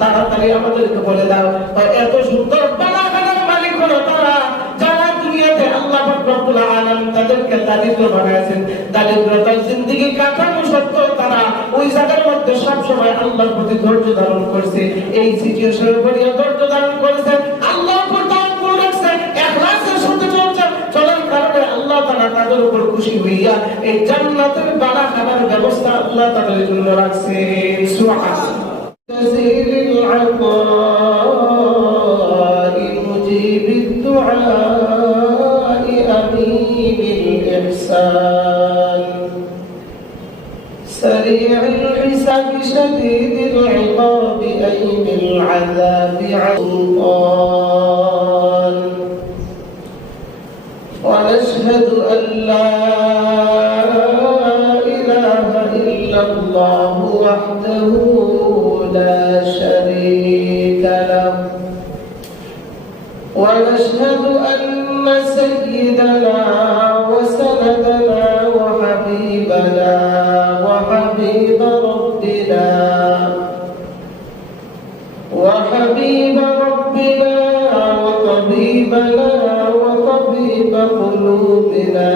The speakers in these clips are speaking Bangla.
তাড়াতাড়ি আমাদেরকে বলে দাও এত সুন্দর বালাগানের মালিক হলো তারা যারা দুনিয়াতে আল্লাহ রব্বুল আলামিন তাদেরকে দারিদ্র বানাইছেন, দারিদ্রতার জিন্দেগি কাটানো সত্ত্বেও তারা ওই জায়গার মধ্যে সবসময় আল্লাহর প্রতি ধৈর্য ধারণ করছে। এই সিচুয়েশনের উপর ধৈর্য ধারণ করেছে, আল্লাহর উপর তাওয়াক্কুল রাখছে, ইখলাসের সাথে চলার কারণে আল্লাহ তাআলা তাদের উপর খুশি হইয়া এই জান্নাতের বালা খাবার ব্যবস্থা আল্লাহ তাদের জন্য রাখছে। সুবহানাল্লাহ। জাযীলুল আতা'i মুজিবিদ দুআ'i আমিনিল ইহসান সারি'ুল হিসাবি শাদীদুল ইকাবি আইনিল আযাবি সুলতান ونشهد أن لا إله إلا الله وحده لا شريك له ونشهد أن سيدنا وسندنا وحبيبنا وحبيب ربنا وطبيبنا وطبيب قلوبنا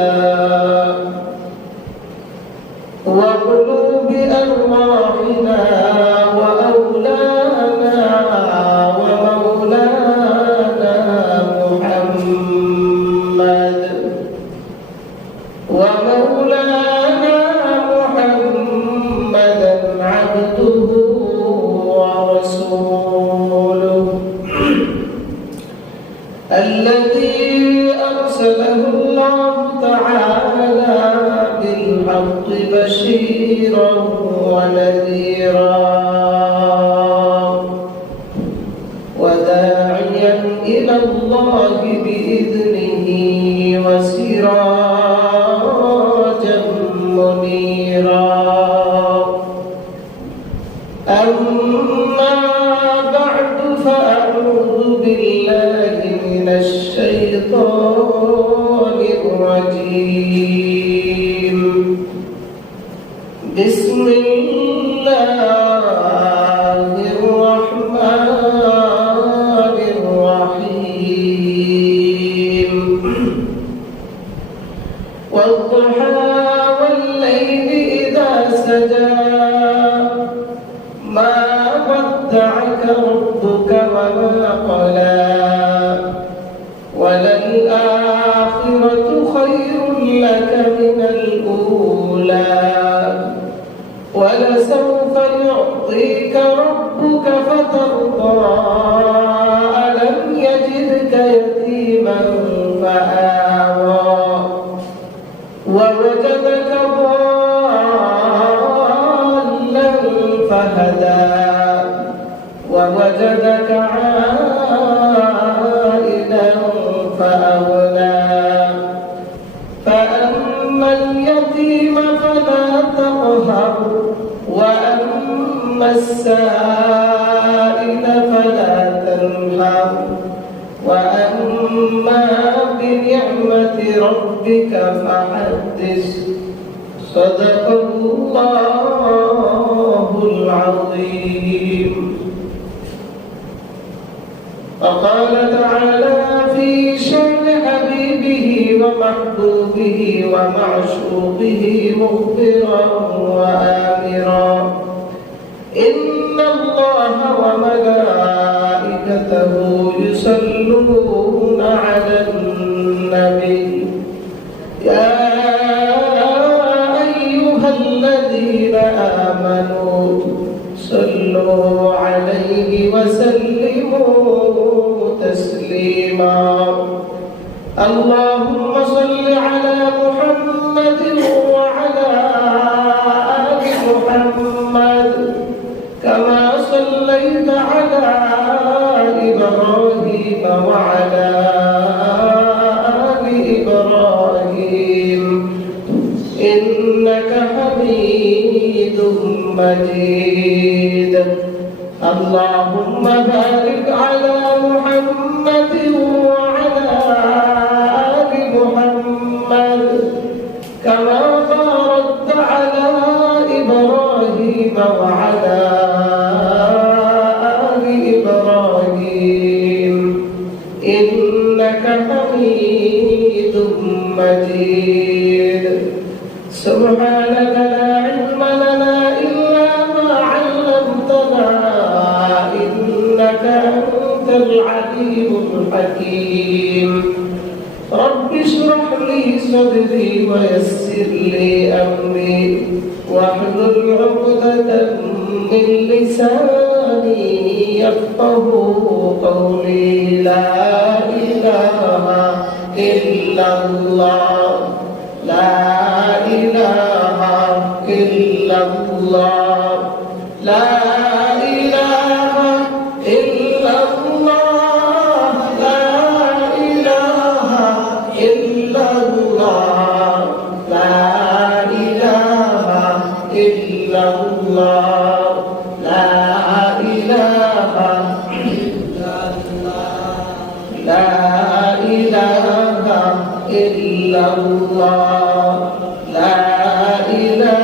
وقلوب أرواحنا وأولانا ومولانا محمد محمدا عبده ورسوله الذي أرسله الله تعالى بالحق بشيرا ونذيرا وداعيا إلى الله بإذنه وسراجا منيرا. أما بعد فأعوذ بالله من الشيطان الرجيم. بسم الله الرحمن الرحيم. والضحى والليل إذا سجى ما ودعك ربك وما قلى وللآخرة خير لك من الأولى ولسوف يعطيك ربك فترضى ألم يجدك يتيما فآوى ووجدك ضالا فهدى ووجدك عائلا فأغنى فأما اليتيم فلا تقهر وأما السائل فلا تنهر وأما بنعمة ربك فحدث. صدق الله العظيم. وقال تعالى في شأن حبيبه ومحبوبه ومعشوقه مخبرا وآمرا إن الله وملائكته يصلون على النبي يا أيها الذين آمنوا صلوا عليه وسلموا تسليما. اللهم صل على محمد وعلى آل محمد كما صليت على إبراهيم وعلى آل إبراهيم إنك حميد مجيد. اللهم بارك على محمد وعلى آل محمد كما باركت على إبراهيم وعلى آل سبحانك لا علم لنا إلا ما علمتنا إنك أنت العليم الحكيم رب اشرح لي صدري ويسر لي أمري واحلل عقدة من لساني يفقه قولي لا إله إلا الله لا إله إلا الله لا إله إلا الله لا إله إلا الله لا إله إلا الله لا إله إلا الله لا إله إلا الله لا إله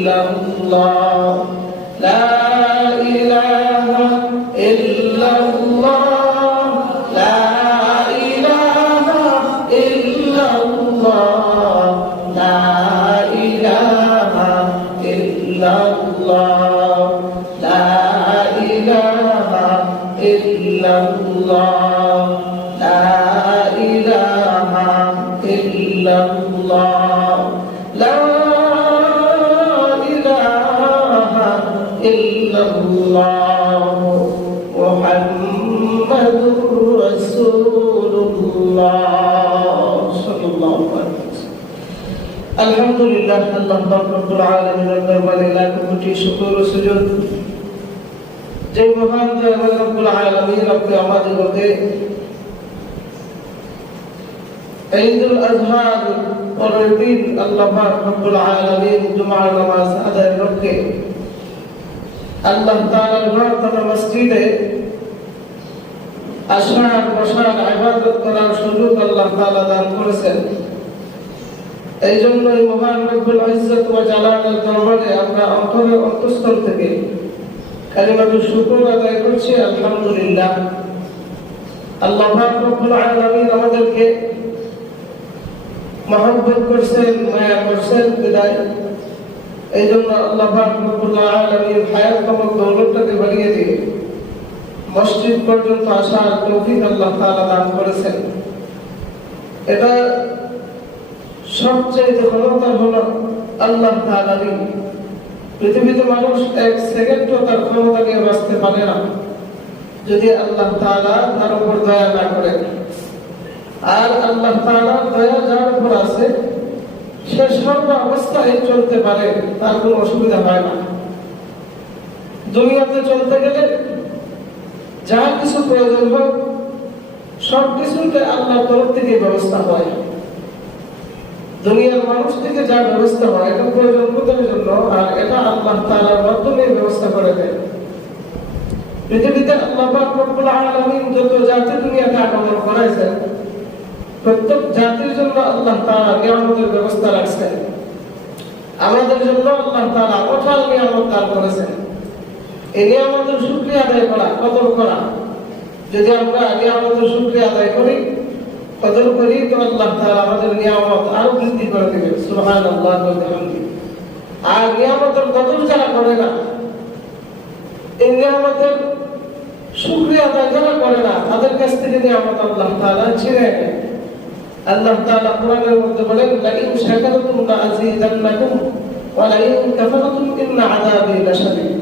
إلا الله لا إله إلا الله لا إله إلا الله لا إله إلا الله لا إله إلا الله لا إله إلا الله لا إله إلا الله محمد رسول الله صلى الله عليه وسلم الحمد لله الله رب العالمين দরবারে লাখ কোটি শুকর ও সুজুদ যে মহান দয়াময় রব্বুল আলামিন আপনি আমাদেরকে ঈদুল আযহার পরের দিন আল্লাহ পাক রব্বুল আলামিন জুমার নামাজ আদায় করতে আল্লাহ তাআলার ঘর তথা মসজিদে আসার বসার ইবাদত করার সুযোগ আল্লাহ তাআলা দান করেছেন। এই জন্যই মহান রব্বুল ইজ্জত ওয়া জালালের দরবারে আমরা অন্তঃস্থল থেকে কালিমাতুল শুকর আদায় করছি আলহামদুলিল্লাহ। আল্লাহ পাক রব্বুল আলামিন আমাদেরকে মহব্বত করছেন, মায়া করছেন বিদায় এই জন্য আল্লাহ পাক রব্বুল আলামিন হায়াত কমক দৌলতটাকে বাড়িয়ে দিয়ে মসজিদ পর্যন্ত আসার তৌফিক আল্লাহ তাআলা দান করেছেন। এটা সবচেয়ে ক্ষমতা হলো আল্লাহ তাআলারই। পৃথিবীতে মানুষ এক সেকেন্ডও তার ক্ষমতা নিয়ে বাঁচতে পারে না যদি আল্লাহ তাআলা তার উপর দয়া না করেন। আর আল্লাহ তাআলার দয়া যার উপর আছে সে সর্ব অবস্থায় চলতে পারে, তার কোনো অসুবিধা হয় না। দুনিয়াতে চলতে গেলে যা কিছু প্রয়োজন হোক সব কিছুতে আল্লাহর তরফ থেকে ব্যবস্থা হয়। দুনিয়ার মানুষ থেকে যা ব্যবস্থা হয় এটা প্রয়োজন বোধের জন্য, আর এটা আল্লাহ তাআলার মাধ্যমে ব্যবস্থা করে দেন। পৃথিবীতে আল্লাহ পাক রব্বুল আলামিন যত জাতি দুনিয়াতে আগমন করাইছেন প্রত্যেক জাতির জন্য আল্লাহ তাআলা নিয়ামতের ব্যবস্থা রাখছেন। আমাদের জন্য আল্লাহ তাআলা অঢাল নিয়ামত দান করেছেন। এই নিয়ামতের শুকরিয়া আদায় করা, কদর করা, যদি আমরা নিয়ামতের শুকরিয়া আদায় করি, কদর করি, তো আল্লাহ তাআলা আমাদের নিয়ামত আরো বৃদ্ধি করে দিবেন। সুবহানাল্লাহ ওয়া বিহামদিহি। আর নিয়ামতের কদর যারা করে না, এই নিয়ামতের শুকরিয়া আদায় যারা করে না, তাদের কাছ থেকে নিয়ামত আল্লাহ তাআলা ছিনে নেন। আল্লাহ তাআলা কোরআনের মধ্যে বলেন, লাইন শাকারতুম লাযীদান্নাকুম ওয়া লাইন কাফারতুম ইন্না আযাবি লাশাদীদ।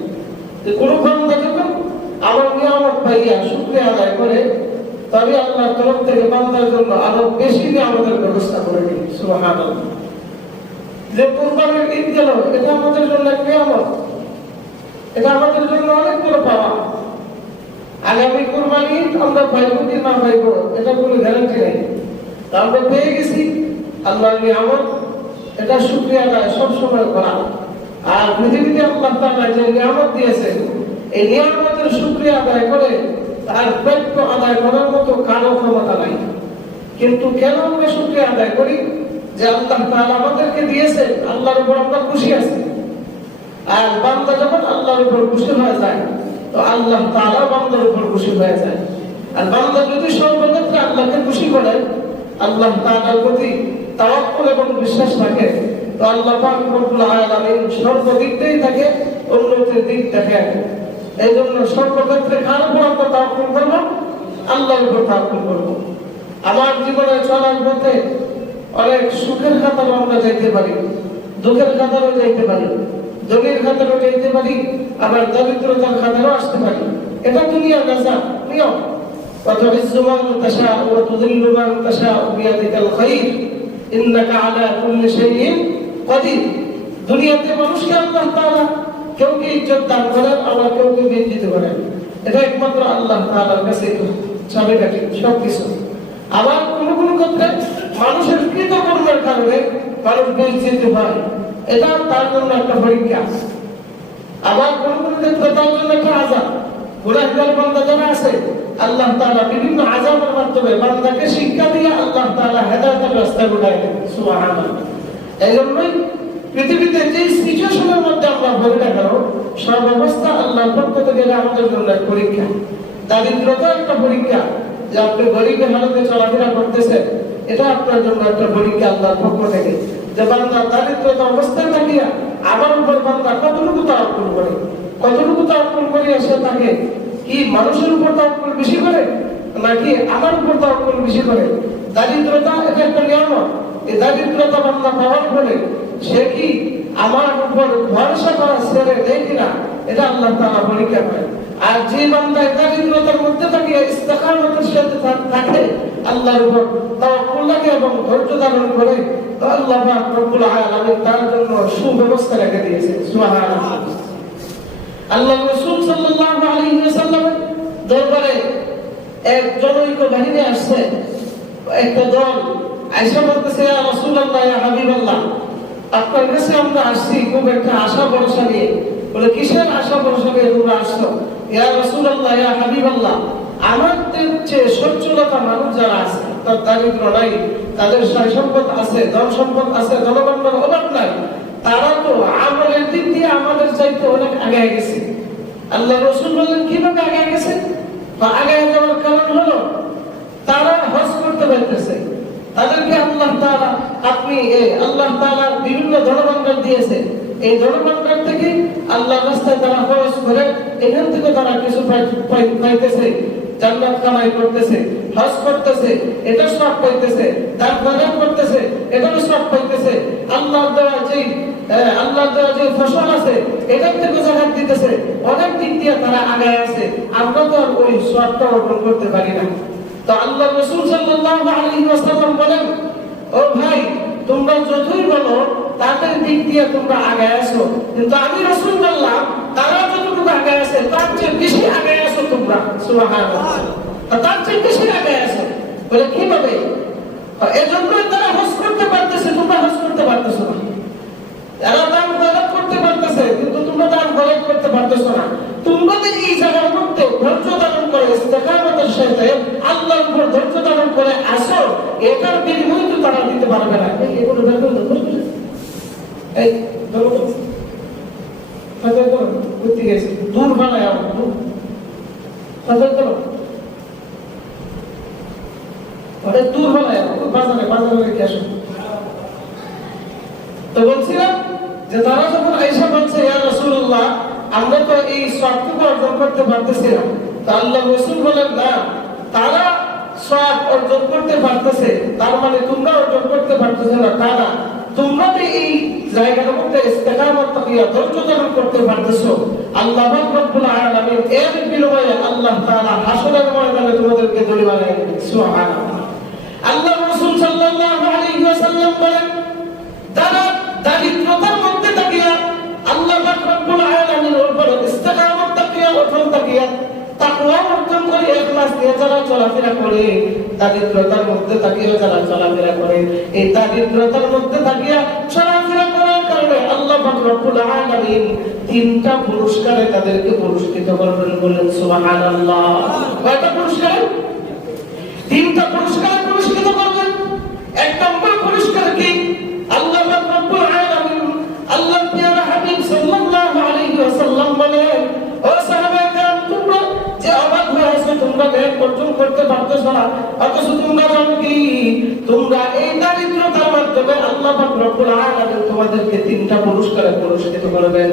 যে কোন বান্দা যখন আমার নিয়ামত পাইয়া শুকরিয়া আদায় করে, তবে আল্লাহর তরফ থেকে বান্দার জন্য আরো বেশি নিয়ামতের ব্যবস্থা করে দিন। সুবহানাল্লাহ। যে কুরবানির ঈদ গেল, এটা আমাদের জন্য এক নিয়ামত, এটা আমাদের জন্য অনেক বড় পাওয়া। আগামী কুরবানি আমরা পাইবো কি না পাইবো এটা কোনো গ্যারান্টি নেই, আমরা পেয়ে গেছি আল্লাহর নিয়ামত, এটা শুকরিয়া আদায় সবসময় করা। আর পৃথিবীতে আল্লাহ তাআলা যে নিয়ামত দিয়েছেন, এই নিয়ামতের শুকরিয়া আদায় করে তার প্রাপ্য আদায় করার মতো কারো ক্ষমতা নাই। কিন্তু কেন আমরা শুকরিয়া আদায় করি? যে আল্লাহ তাআলা আমাদেরকে দিয়েছেন, আল্লাহর উপর আমরা খুশি আছি। আর বান্দা যখন আল্লাহর উপর খুশি হয়ে যায়, তো আল্লাহ তাআলা বান্দার উপর খুশি হয়ে যায়। আর বান্দা যদি সর্বক্ষেত্রে আল্লাহকে খুশি করে, আল্লাহ তাআলার প্রতি তাওয়াক্কুল এবং বিশ্বাস রাখে, তো আল্লাহ পাক রব্বুল আলামিন সর্বদিক দিয়ে তাকে উন্নতির দিক দেখেন। এই জন্য সর্বক্ষেত্রে কার উপর আমরা তাওয়াক্কুল করব? আল্লাহর উপর তাওয়াক্কুল করব। আমার জীবনে চলার পথে অনেক সুখের খাতারও আমরা যাইতে পারি, দুঃখের খাতারও যাইতে পারি, ধনীর খাতারও যাইতে পারি, আবার দরিদ্রতার খাতারও আসতে পারি। এটা দুনিয়ার নিয়ম। وتعز من تشاء وتذل من تشاء بيدك الخير إنك على كل شيء قدير। দুনিয়াতে মানুষকে আল্লাহ তাআলা কেউকে ইজ্জত দান করেন, আবার কেউকে বেইজ্জত করেন। এটা একমাত্র আল্লাহ তাআলার কাছে চাবিকাঠি সবকিছু। আবার কোন কোন ক্ষেত্রে মানুষের কৃতকর্মের কারণে মানুষ বেইজ্জত হয়, এটা তার জন্য একটা পরীক্ষা। আবার কোন কোন ক্ষেত্রে তার জন্য একটা আযাব। গুনাহগার বান্দা যারা আছে, আল্লাহ তাআলা বিভিন্ন আযাবের মাধ্যমে বান্দাকে শিক্ষা দিয়ে আল্লাহ তাআলা হেদায়েতের রাস্তা উঠায় দেন। সুবহানাল্লাহ। এইজন্যই পৃথিবীতে যে সিচুয়েশনের মধ্যে আমরা ভরে না কেন, সব অবস্থা আল্লাহর পক্ষ থেকে আমাদের জন্য এক পরীক্ষা। দারিদ্রতা একটা পরীক্ষা, যে আপনি গরিবের হালতে চলাফেরা করতেছেন, এটা আপনার জন্য একটা পরীক্ষা আল্লাহর পক্ষ থেকে। যে বান্দা দারিদ্রতা অবস্থায় থাকিয়া আমার উপর বান্দা কতটুকু তাওয়াক্কুল করে, কতটুকু তাওয়াক্কুল করে আসে, তাকে কি মানুষের উপর তাওয়াক্কুল বেশি করে নাকি আমার উপর তাওয়াক্কুল বেশি করে? দারিদ্রতা এটা একটা নিয়ামত। এই দারিদ্রতা বান্দা পাওয়ার পরে সে কি আমার উপর ভরসা করা ছেড়ে দেয় কিনা, এটা আল্লাহ তাআলা পরীক্ষা করেন। আর যে বান্দা দারিদ্রতার মধ্যে থাকে ইস্তেকামতের সাথে থাকে, আল্লাহর উপর তাওয়াক্কুল রাখে এবং ধৈর্য ধারণ করে, তো আল্লাহ পাক রব্বুল আলামিন তার জন্য সুব্যবস্থা রেখে দিয়েছে। সুবহানাল্লাহ। আল্লাহ রাসূল সাল্লাল্লাহু আলাইহি ওয়াসাল্লামের দরবারে এক জনৈক বাহিনী আসছে, একটা দল আয়েশা বলতেছে, ইয়া রাসূলুল্লাহ, ইয়া হাবিবাল্লাহ, আপনার কাছে আমরা আসছি খুব একটা আশা ভরসা নিয়ে। বলে, কিসের আশা ভরসা নিয়ে তোমরা আসছো? ইয়া রাসূলুল্লাহ, ইয়া হাবিবাল্লাহ, আমাদের যে সচ্ছলতা মানুষ যারা আছে, তার দারিদ্র নাই, তাদের সয় সম্পদ আছে, ধন সম্পদ আছে, জনগণের অভাব নাই, তারা তো আমলের দিক দিয়ে আমাদের চাইতে অনেক আগে গেছে। আল্লাহ রাসূল বলেন, কিভাবে আগে গেছে? আগে যাওয়ার কারণ হলো তারা হজ করতে পারতেছে, তাদেরকে আল্লাহ তাআলা আল্লাহ তাআলা বিভিন্ন ধনভাণ্ডার দিয়েছে। এই ধনভাণ্ডার থেকে আল্লাহর রাস্তায় তারা খরচ করে, এখান থেকে তারা কিছু পাইতেছে, জান্নাত কামাই করতেছে, হজ করতেছে, এটা সব পাইতেছে, দান খয়রাত করতেছে, এটাও সব পাইতেছে। আল্লাহর দেওয়া যে ফসল আছে, এটার থেকে জাকাত দিতেছে, অনেক দিক দিয়ে তারা আগে আছে। আমরা তো আর ওই সবটা অর্জন করতে পারি না। তো আল্লাহ রাসূল সাল্লাল্লাহু আলাইহি ওয়াসাল্লাম বলেন, ও ভাই, তোমরা যতই বলো তাদের দিক দিয়ে তোমরা আগে আছো, কিন্তু আমি রাসূল বললাম তারা যতটুকু আগে আছে তার চেয়ে বেশি আগে আছো তোমরা। সুবহানাল্লাহ। তার চেয়ে বেশি আগে আছো। বলে, কিভাবে? এজন্যই তারা হজ করতে পারতেছে, তোমরা হজ করতে পারতেছো না। এরা দান খয়রাত করতে পারতেছে, কিন্তু তোমরা দান খয়রাত করতে পারতেছো না। তোমাদের এই জায়গার মধ্যে ধৈর্য ধারণ করে ইস্তেকামতের সাথে আল্লাহর উপর ধৈর্য ধারণ করে আসো, এটার বিনিময় তো তারা দিতে পারবে না। এগুলো দেখো তো, এই ধরো ফাজার করো, করতে গেছি দূর বানায় আমার ফাজার করো, অনেক দূর বানায় বাজারে রেখে আসো। তো বলছিলাম যে তারা যখন আয়েশা বলছে, ইয়া রাসূলুল্লাহ, আমরা তো এই সবটুকু অর্জন করতে পারতেছি না। তো আল্লাহ রাসূল বলেন, না, তারা সব অর্জন করতে পারতেছে, তার মানে তোমরা অর্জন করতে পারতেছো না তা না। তোমরা তো এই জায়গার মধ্যে ইস্তেকামত তাকিয়া ধৈর্য ধারণ করতে পারতেছো, আল্লাহ রাব্বুল আলামিন এর বিনিময়ে আল্লাহ তাআলা হাসরের ময়দানে তোমাদেরকে দড়ি বানিয়ে দেবে। সুবহানাল্লাহ। আল্লাহ রাসূল সাল্লাল্লাহু আলাইহি ওয়াসাল্লাম বলেন, যারা দারিদ্রতার মধ্যে থাকিয়া আল্লাহ রাব্বুল আলামিনের উপর ইস্তেকামত তাকিয়া অটল থাকিয়া তাকওয়া অর্জন করে ইখলাস নিয়ে যারা চলাফেরা করে, দারিদ্রতার মধ্যে থাকিয়া যারা চলাফেরা করে, এই দারিদ্রতার মধ্যে থাকিয়া চলাফেরা করার কারণে আল্লাহ রাব্বুল আলামিন তিনটা পুরস্কারে তাদেরকে পুরস্কৃত করবেন। বলেন সুবহানাল্লাহ। কয়টা পুরস্কার? তিনটা পুরস্কারে পুরস্কৃত করবেন। এক নম্বর পুরস্কার কি? আল্লাহ রাব্বুল আলামিন আল্লাহর প্রিয় হাবিব সাল্লাল্লাহু আলাইহি ওয়াসাল্লাম বলেন, ও সাহাবায়ে কেরাম, তোমরা যে অবাক হয়ে আছো, তোমরা জ্ঞান অর্জন করতে পারতেছো না, অথচ তোমরা জানো কি, তোমরা এই দারিদ্রতার মাধ্যমে আল্লাহ পাক রব্বুল আলামিন তোমাদেরকে তিনটা পুরস্কারে পুরস্কৃত করবেন।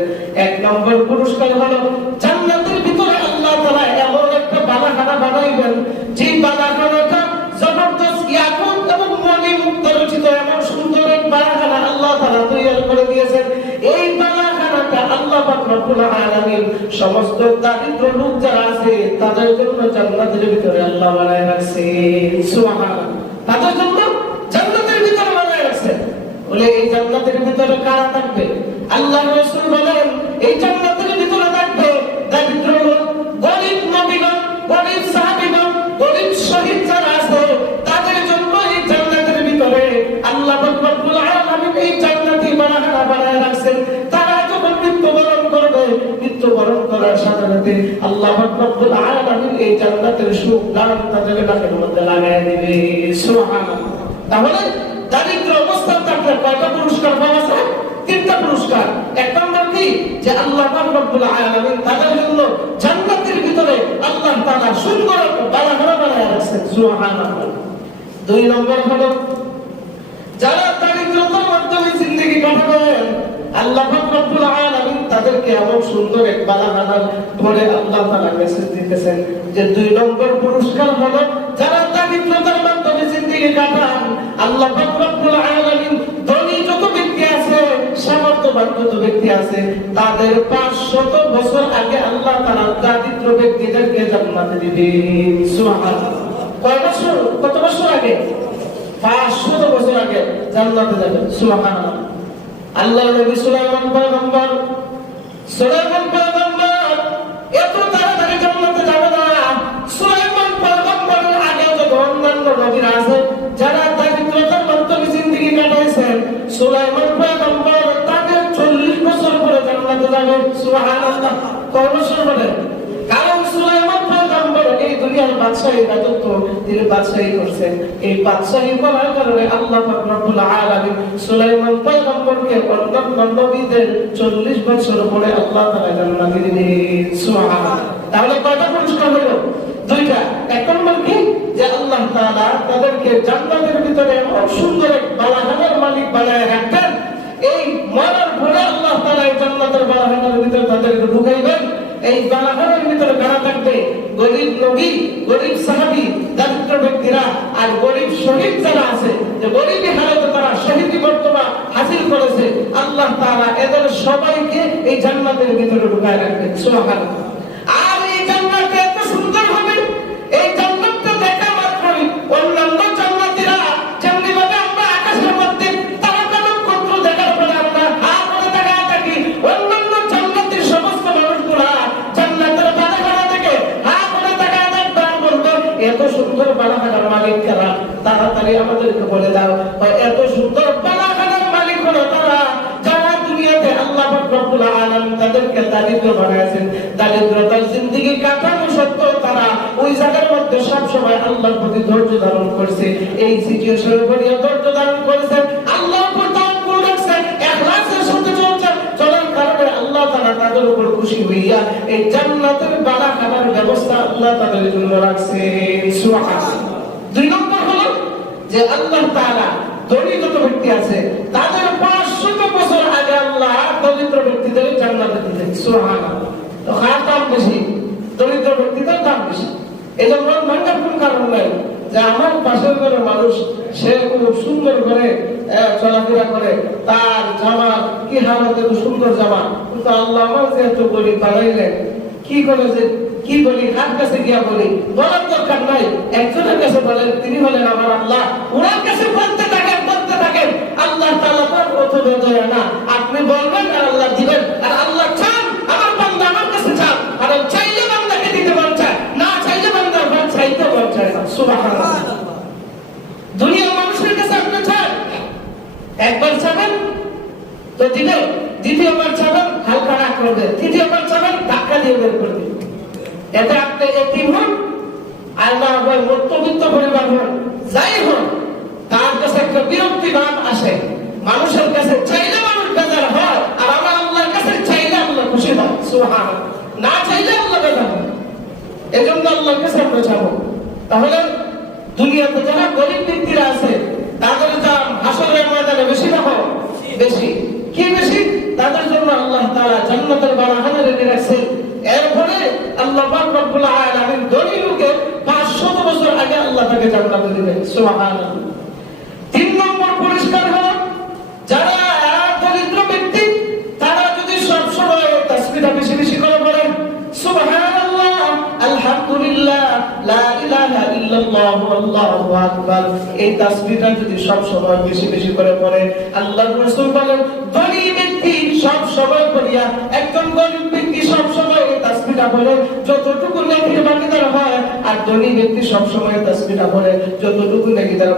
এক নম্বর পুরস্কার হলো জান্নাতের ভিতরে আল্লাহ তাআলা এমন একটা বালাখানা বানাইবেন, যে বালাখানাটা জবরদস্ত ইয়াকুত এবং মণি মুক্তা রচিত এমন সুন্দর এক বালাখানা আল্লাহ তাআলা তৈরি করে দিয়েছেন। এই বালাখানাটা আল্লাহ পাক রব্বুল আলামিন সমস্ত দারিদ্র লোক যারা আছে তাদের জন্য জান্নাতের ভিতরে আল্লাহ বানায় রাখছেন। সুবহানাল্লাহ, তাদের জন্য জান্নাতের ভিতরে বানায় রাখছেন। বলে এই জান্নাতের ভিতরে কারা থাকবে? আল্লাহর রাসূল বলেন এই জান্নাতের ভিতরে থাকবে দারিদ্র লোক, গরীব নবীগণ, গরীব সাহাবীগণ, গরীব শহীদ যারা আছে তাদের জন্য এই জান্নাতের ভিতরে আল্লাহ পাক রব্বুল আলামিন এই জান্নাতি বালাখানা বানায় রাখছেন। তারা যখন মৃত্যুবরণ করবে, মৃত্যুবরণ করার সাথে সাথে আল্লাহ পাক রব্বুল আলামিন এই জান্নাতের সুঘ্রাণ তাদের নাকের মধ্যে লাগায় দিবে। সুবহানাল্লাহ। তাহলে দারিদ্র অবস্থায় থাকলে কয়টা পুরস্কার পাওয়া যায়? তিনটা পুরস্কার। এক নম্বর কি? যে আল্লাহ পাক রব্বুল আলামিন তাদের জন্য জান্নাতের ভিতরে আল্লাহ তাআলা সুন্দর একটা বালাখানা বানায় রাখছেন। সুবহানাল্লাহ। দুই নম্বর হলো যারা দারিদ্রতার মাধ্যমে জিন্দেগি কাটাবেন, আল্লাহ পাক রব্বুল আলামিন তাদেরকে এমন সুন্দর এক বালাখানার পরে আল্লাহ তাআলা মেসেজ দিতেছেন যে দুই নম্বর পুরস্কার হলো যারা দারিদ্রতার মাধ্যমে জিন্দেগি কাটান, আল্লাহ পাক রব্বুল আলামিন ধনী যত ব্যক্তি আছে, সামর্থ্যবান যত ব্যক্তি আছে, তাদের 500 বছর আগে আল্লাহ তাআলা দারিদ্র ব্যক্তিদেরকে জান্নাতে দিবেন। সুবহানাল্লাহ। কয় বছর? কত বছর আগে? 500 বছর আগে জান্নাতে যাবেন। সুবহানাল্লাহ। আল্লাহর নবী সুলাইমান পয়গম্বর এত তাড়াতাড়ি জান্নাতে যাবে না। সুলাইমান পয়গম্বরের আগে যত অন্যান্য নবীরা আছে যারা দারিদ্রতার মাধ্যমে জিন্দেগি কাটাইছেন, সুলাইমান পয়গম্বর তাদের 40 বছর পরে জান্নাতে যাবে। সুবহানাল্লাহ। কয় বছর বলেন? কারণ সুলাইমান পয়গম্বর এই দুনিয়ার বাদশাহী রাজত্ব তিনি বাদশাহী করছেন। এই বাদশাহী করার কারণে আল্লাহ পাক রব্বুল আলামিন সুলাইমান পয়গম্বরকে অন্যান্য নবীদের 40 বছর পরে আল্লাহ তাআলা জান্নাতে দিলেন। সুবহানাল্লাহ। তাহলে কয়টা পুরস্কার হলো? দুইটা। এক নম্বর কি? যে আল্লাহ তাআলা তাদেরকে জান্নাতের ভিতরে এমন সুন্দর এক বালাখানার মালিক বানায় রাখবেন, এই মরার পরে আল্লাহ তাআলা এই জান্নাতের বালাখানার ভিতরে তাদেরকে ঢুকাইবেন। এই বালাখানার ভিতরে কারা থাকবে? গরীব নবী, গরীব সাহাবী, দারিদ্র ব্যক্তিরা আর গরীব শহীদ যারা আছে, যে গরীবী হালতে তারা শহীদি মর্তবা হাসিল করেছে, আল্লাহ তাআলা এদের সবাইকে এই জান্নাতের ভিতরে ঢুকায় রাখবেন। সুবহানাল্লাহ। আর এই জান্নাতে এত সুন্দর হবে, এই জান্নাতটা দেখা মাত্রই অন্যান্য জান্নাতীরা যেমনি ভাবে আমরা আকাশের মধ্যে তারকা নক্ষত্র দেখার পরে আমরা হা করে তাকায় থাকি, অন্যান্য জান্নাতের সমস্ত মানুষগুলা জান্নাতের বালাখানা থেকে হা করে তাকায় থাকবে আর বলবে এত সুন্দর বালাখানার মালিক কারা? তাড়াতাড়ি আমাদেরকে বলে দাও। এত সুন্দর বালাখানার মালিক হলো তারা যারা দুনিয়াতে আল্লাহ পাক রব্বুল আলামিন তাদেরকে দারিদ্র বানাইছেন। দারিদ্রতার জিন্দেগি কাটানো সত্ত্বেও তারা ওই জায়গার মধ্যে সব সময় আল্লাহর প্রতি ধৈর্য ধারণ করছে। এই সিচুয়েশনের উপর ধৈর্য ধারণ করেছে, আল্লাহর উপর তাওয়াক্কুল রাখছে, ইখলাসের সাথে চলার কারণে আল্লাহ তাআলা তাদের উপর খুশি হইয়া এই জান্নাতের বালাখানার ব্যবস্থা আল্লাহ তাদের জন্য রাখছেন। সুবহানাল্লাহ। দুই নম্বর হলো যে আল্লাহ তাআলা দরিদ্র ব্যক্তি আছে তাদের 500 বছর আগে আল্লাহ দরিদ্র ব্যক্তিদের জান্নাতে দিলেন। সুবহানাল্লাহ। তো কার দাম বেশি? দরিদ্র ব্যক্তিদের দাম বেশি। এই জন্য ভাঙার কোন কারণ নাই যে আমার পাশের ঘরের মানুষ সে খুব সুন্দর করে চলাফেরা করে, তার জামা কি হালতে সুন্দর জামা, কিন্তু আল্লাহ আমার যেহেতু গরিব বানাইলেন, কি করে যে কি বলি, কার কাছে গিয়া বলি? বলার দরকার নাই, একজনের কাছে বলেন, তিনি হলেন আমার আল্লাহ। ওনার কাছে বলতে থাকেন, বলতে থাকেন, আল্লাহ তাআলা তার প্রথমে দয়া না, আপনি বলবেন আর আল্লাহ দিবেন। আর আল্লাহ চান আমার বান্দা আমার কাছে চান, আর চাইলে বান্দাকে দিতে মন চায়, না চাইলে বান্দার মন চাইতে মন চায় না। সুবহানাল্লাহ। দুনিয়ার মানুষের কাছে আপনি চান, একবার চাবেন তো দিলে, দ্বিতীয়বার চাবেন হালকা রাগ করবে, তৃতীয়বার চাবেন ধাক্কা দিয়ে বের করবে। এতে আপনি এতিম হন আর না হয় মধ্যবিত্ত পরিবার হন, যাই হন, তার কাছে একটা বিরক্তি ভাব আসে। মানুষের কাছে চাইলে মানুষ বেজার হয়, আর আমরা আল্লাহর কাছে চাইলে আল্লাহ খুশি হয়। সুবহানাল্লাহ। না চাইলে আল্লাহ বেজার হয়। এজন্য আল্লাহর কাছে আমরা চাবো। তাহলে দুনিয়াতে যারা গরিব ব্যক্তিরা আছে তাদের দাম হাসরের ময়দানে বেশি না কি বেশি? তাদের জন্য আল্লাহ তাআলা জান্নাতের বাগান রেখে রাখছেন। এরপরে আল্লাহ পাক রব্বুল আলামিন ধনী লোকে 500 বছর আগে আল্লাহ তাকে জান্নাতে দিবেন। সুবহানাল্লাহ। 3 নম্বর পুরস্কার হলো যারা দরিদ্র ব্যক্তি তারা যদি সব সময় তাসবিহটা বেশি বেশি করে পড়েন, সুবহানাল্লাহ, আলহামদুলিল্লাহ, লা ইলাহা ইল্লাল্লাহু আল্লাহু আকবার, এই তাসবিহটা যদি সব সময় বেশি বেশি করে পড়ে, আল্লাহর রাসূল বলেন ধনী ব্যক্তি সব সময় পড়িয়া একজন গরিব ব্যক্তি সব সময় এই তাসবিহটা পড়ে যতটুকু নেকির ভাগীদার হয়, আর ধনী ব্যক্তি সব সময় তাসবিহটা পড়ে যতটুকু নেকির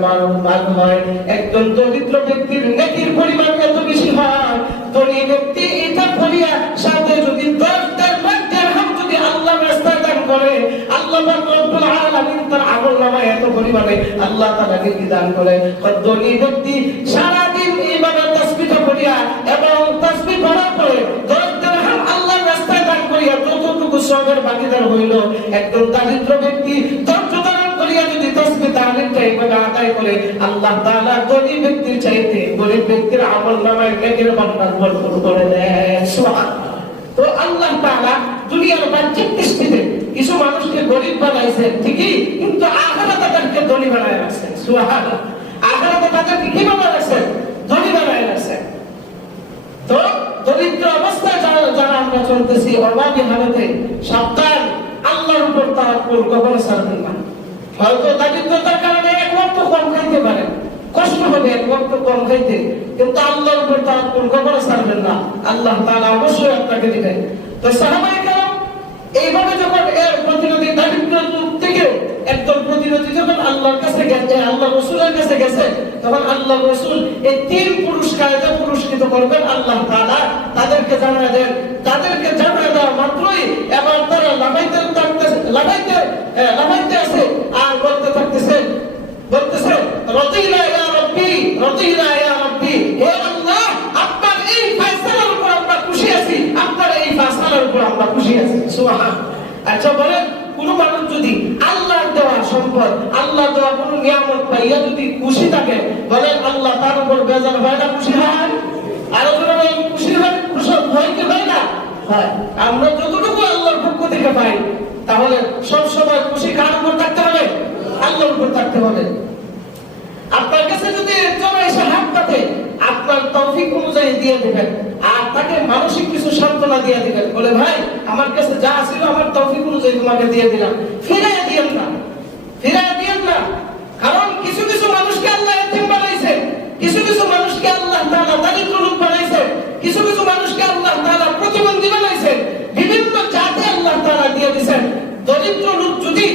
ভাগ হয়। একজন দরিদ্র ব্যক্তির নেকির পরিমাণ এত বেশি হয়, ধনী ব্যক্তি এটা পড়িয়া সাথে যদি 10 দিরহাম যদি আল্লাহর রাস্তায় দান করে, আল্লাহ পাক রব্বুল আলামিন তার আমলনামায় এত পরিমাণে আল্লাহ তাআলা নেকি দান করে। ধনী ব্যক্তি সারা দিন এইভাবে তাসবিহটা পড়িয়া এবং তাসবিহ পড়ার পরে 10 দিরহাম আল্লাহর রাস্তায় দান করিয়া যতটুকু সওয়াবের ভাগীদার হইল, একজন দরিদ্র ব্যক্তি ধৈর্য ধারণ করিয়া যদি তাসবিহ তাহলিলটা এইভাবে আদায় করে, আল্লাহ তাআলা ধনী ব্যক্তির চাইতে গরিব ব্যক্তির আমলনামায় নেকির ভান্ডার ভরপুর করে দেন। সুবহানাল্লাহ। তো আল্লাহ তাআলা দুনিয়ার বাহ্যিক দৃষ্টিতে কিছু মানুষকে গরিব বানাইছেন ঠিকই, কিন্তু আখিরাতে তাদেরকে ধনী বানায় রাখছেন। সুবহানাল্লাহ। আখিরাতে তাদেরকে কি বানায় রাখছেন? ধনী বানায় রাখছেন। তো দরিদ্র অবস্থায় যারা আমরা চলতেছি অভাবী হালতে, সাবধান, আল্লাহর উপর তাওয়াক্কুল কখনো ছাড়বেন না। হয়তো দারিদ্রতার কারণে এক ওয়াক্ত কম খাইতে পারেন, কষ্ট হবে এক ওয়াক্ত কম খাইতে, কিন্তু আল্লাহর উপর তাওয়াক্কুল কখনো ছাড়বেন না। আল্লাহ তাআলা অবশ্যই আপনাকে দিবেন। তো সাহাবায়ে কেরাম এইভাবে যখন এর প্রতিনিধি দারিদ্র যুগ থেকে একদম প্রতিনিধি যখন আল্লাহর কাছে গেছে, আল্লাহ রাসূলের কাছে গেছে, তখন আল্লাহ রাসূল এই 3 পুরস্কারে পুরস্কৃত করবেন আল্লাহ তাআলা তাদেরকে জানায় দেন। তাদেরকে জানায় দেওয়া মাত্রই এবার তারা লাগাইতে আছে আর বলতে বলতেছে রাদিনা ইয়া রাব্বি, রাদিনা ইয়া রাব্বি, হে আল্লাহ আপনার এই ফয়সালার উপর আমরা খুশি আছি, আপনার এই ফয়সালার উপর আমরা খুশি আছি। সুবহানাল্লাহ। আচ্ছা বলেন, কোন মানুষ যদি আল্লাহর দেওয়া সম্পদ, আল্লাহর দেওয়া কোন নিয়ামত পাইয়া যদি খুশি থাকে, বলেন আল্লাহ তার উপর বেজার হয় না? খুশি হয়? আর খুশি হয়? খুশি হয় কি হয় না? হয়। আমরা যতটুকু আল্লাহর পক্ষ থেকে পাই, তাহলে সব সময় খুশি কার উপর থাকতে হবে? আল্লাহর উপর থাকতে হবে। আপনার কাছে যদি একজন এসে হাত পাতে, আপনার তৌফিক অনুযায়ী দিয়ে দিবেন, আর তাকে মানসিক কিছু সান্ত্বনা দিয়ে দিবেন, বলে ভাই আমার কাছে যা ছিল আমার তৌফিক অনুযায়ী তোমাকে দিয়ে দিলাম, ফিরাইয়া দিয়েন না, ফিরাইয়া দিয়েন না। কারণ কিছু কিছু মানুষকে আল্লাহ এতিম বানাইছে, কিছু কিছু মানুষকে আল্লাহ তাআলা দারিদ্র লোক বানাইছে, কিছু কিছু মানুষকে আল্লাহ তাআলা প্রতিবন্ধী বানাইছে, বিভিন্ন জাতি আল্লাহ তাআলা দিয়ে দিয়েছেন। দরিদ্র লোক যদি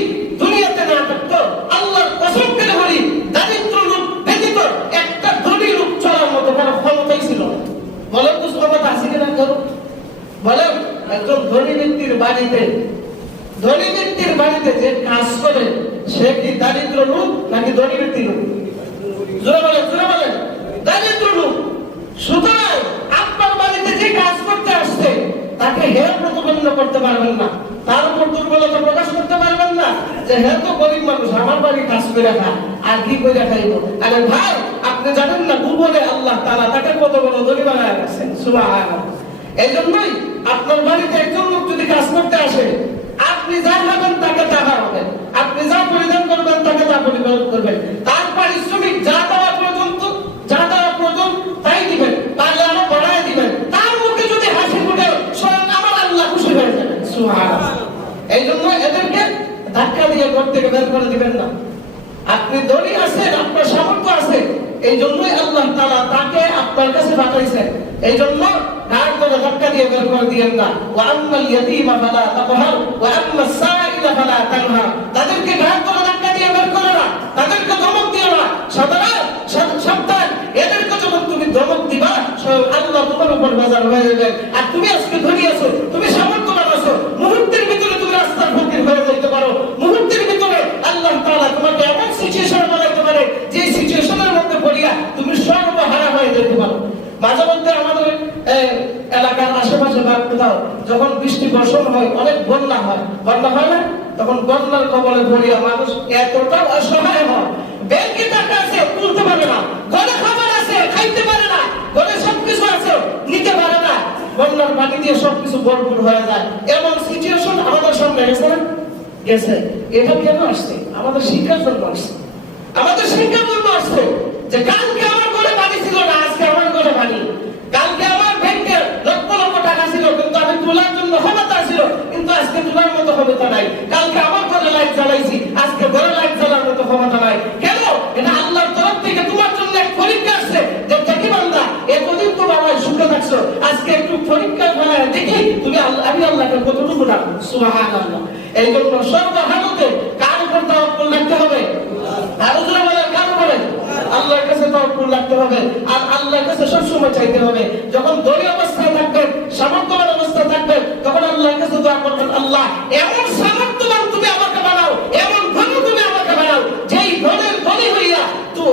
দুনিয়াতে না থাকতো, আল্লাহর কসম করে বলি দারিদ্র লোক ব্যতীত একটা ধনী লোক চলার মতো কোনো ক্ষমতাই ছিল না। বলেন তো ক্ষমতা আছে কিনা? করো বলেন। একজন ধনী ব্যক্তির বাড়িতে যে কাজ করে সে কি দারিদ্র লোক নাকি ধনী ব্যক্তি লোক? জোরে বলেন, জোরে বলেন। দারিদ্র লোক। সুতরাং আপনার বাড়িতে যে কাজ করতে আসছে তাকে হে প্রতিপন্ন করতে পারবেন না, তার উপর দুর্বলতা প্রকাশ করতে পারবেন না যে হে তো গরিব মানুষ, আমার বাড়ি কাজ করে খা, আর কি করে খাইব? আরে ভাই, আপনি জানেন না ভুবনে আল্লাহ তাআলা তাকে কত বড় ধনী বানায় রাখছেন। সুবহানাল্লাহ। এই জন্যই আপনার বাড়িতে একজন লোক যদি কাজ করতে আসে, আপনি যা খাবেন তাকে তা খাওয়াবেন, আপনি যা পরিধান করবেন তাকে তা পরিধান করবেন, তার পারিশ্রমিক যা দেওয়া প্রয়োজন তাই দিবেন, তাহলে আরো বাড়ায় দিবেন। তার মুখে যদি হাসি ফুটে, স্বয়ং আমার আল্লাহ খুশি হয়ে যাবেন। সুবহানাল্লাহ। এই জন্য এদেরকে ধাক্কা দিয়ে ঘর থেকে বের করে দিবেন না। আপনি ধনী আছেন, আপনার সামর্থ্য আছে, এই জন্যই আল্লাহ তাআলা তাকে আপনার কাছে পাঠাইছেন। এই জন্য গায়ের তলে ধাক্কা দিয়ে বের করে দিয়েন না। ওয়া আম্মাল ইয়াতীমা ফালা তাকহার ওয়া আম্মাস সাইলা ফালা তানহার। তাদেরকে গায়ের তলে ধাক্কা দিয়ে বের করো না, তাদেরকে ধমক দিও না। সাবধান, এদেরকে যখন তুমি ধমক দিবা, স্বয়ং আল্লাহ তোমার উপর বেজার হয়ে যাবে। আর তুমি আজকে ধনী আছো, তুমি সামর্থ্যবান আছো, মুহূর্তের ভিতরে তুমি রাস্তার ফকির হয়ে যেতে পারো। মুহূর্তের ভিতরে আল্লাহ তাআলা তোমাকে এমন সিচুয়েশন বানাইতে পারে যে সিচুয়েশনের মধ্যে পড়িয়া তুমি সর্বহারা হয়ে যেতে পারো। মাঝে মধ্যে আমাদের এলাকার আশেপাশে বা কোথাও যখন বৃষ্টি বর্ষণ হয়, অনেক বন্যা হয় না, তখন বন্যার কবলে পড়িয়া মানুষ এতটা অসহায় হয়, ব্যাংকে টাকা আছে তুলতে পারে না, ঘরে খাবার আছে আছে খাইতে পারে না, ঘরে সবকিছু আছে নিতে পারে না, বন্যার পানি দিয়ে সবকিছু ভরপুর হয়ে যায়, এমন সিচুয়েশন আমাদের সামনে গেছে না? গেছে। এটা কেন আসছে? আমাদের শিক্ষার জন্য আসছে। আমাদের শিক্ষার জন্য আসছে যে কালকে আমার ঘরে পানি ছিল না, আজকে আমার ঘরে পানি। কালকে আমার ব্যাংকে লক্ষ লক্ষ টাকা ছিল, কিন্তু আমি তোলার জন্য ক্ষমতা ছিল, কিন্তু আজকে তোলার মতো ক্ষমতা নাই। কালকে আমার ঘরে লাইট জ্বালাইছি, আজকে ঘরে লাইট জ্বালার মতো ক্ষমতা নাই। কেন? এটা আল্লাহর তরফ থেকে তোমার জন্য এক পরীক্ষা আসছে যে দেখি বান্দা, এতদিন তো বাবা সুখে থাকছো, আজকে একটু পরীক্ষা বানায় দেখি তুমি আমি আল্লাহকে কতটুকু রাখো। সুবহানাল্লাহ। এই জন্য সর্বহালতে কার উপর তাওয়াক্কুল রাখতে হবে? আর জোরে বলে কার উপরে? আল্লাহর কাছে তাওয়াক্কুল রাখতে হবে, আর আল্লাহর কাছে সব সময় চাইতে হবে। যখন দলীয় অবস্থায় থাকবেন, সামর্থ্যবান অবস্থায় থাকবেন, তখন আল্লাহর কাছে দোয়া করবেন, আল্লাহ এমন সামর্থ্যবান তুমি আমাকে বানাও, এমন ধনী তুমি আমাকে বানাও, যেই ধনের ধনী হইয়া তো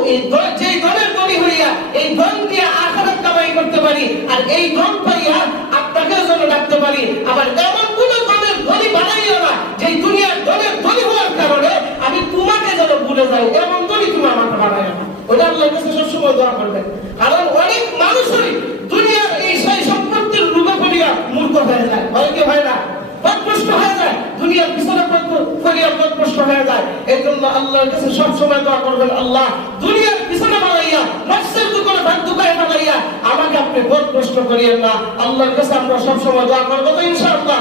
যেই ধনের ধনী হইয়া এই ধন দিয়ে আখিরাত কামাই করতে পারি, আর এই ধন পাইয়া আপনাকে যেন রাখতে পারি। আবার এমন কোন ধনের ধনী বানাইও না যেই দুনিয়ার ধনের ধনী হওয়ার কারণে আমি তোমাকে যেন ভুলে যাই, এমন ধনী তুমি আমাকে বানাইও না। ওটা আল্লাহর কাছে সবসময় দোয়া করবেন। কারণ অনেক মানুষই দুনিয়ার এই সেই সম্পত্তির লোভে পড়িয়া মূর্খ হয়ে যায়, হয় কি হয় না? পথভ্রষ্ট হয়ে যায়, দুনিয়ার পিছনে পড়িয়া পথভ্রষ্ট হয়ে যায়। এই জন্য আল্লাহর কাছে সবসময় দোয়া করবেন, আল্লাহ দুনিয়ার পিছনে বানাইয়া, নফসের দোকানে বানাইয়া আমাকে আপনি পথভ্রষ্ট করিয়েন না। আল্লাহর কাছে আমরা সবসময় দোয়া করবো তো ইনশাআল্লাহ।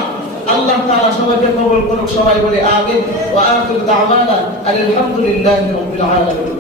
আল্লাহ তাআলা সবাইকে কবুল করুক। সবাই বলি আমিন। ওয়া আখিরু দাওয়ানা আলহামদুলিল্লাহি রাব্বিল আলামিন।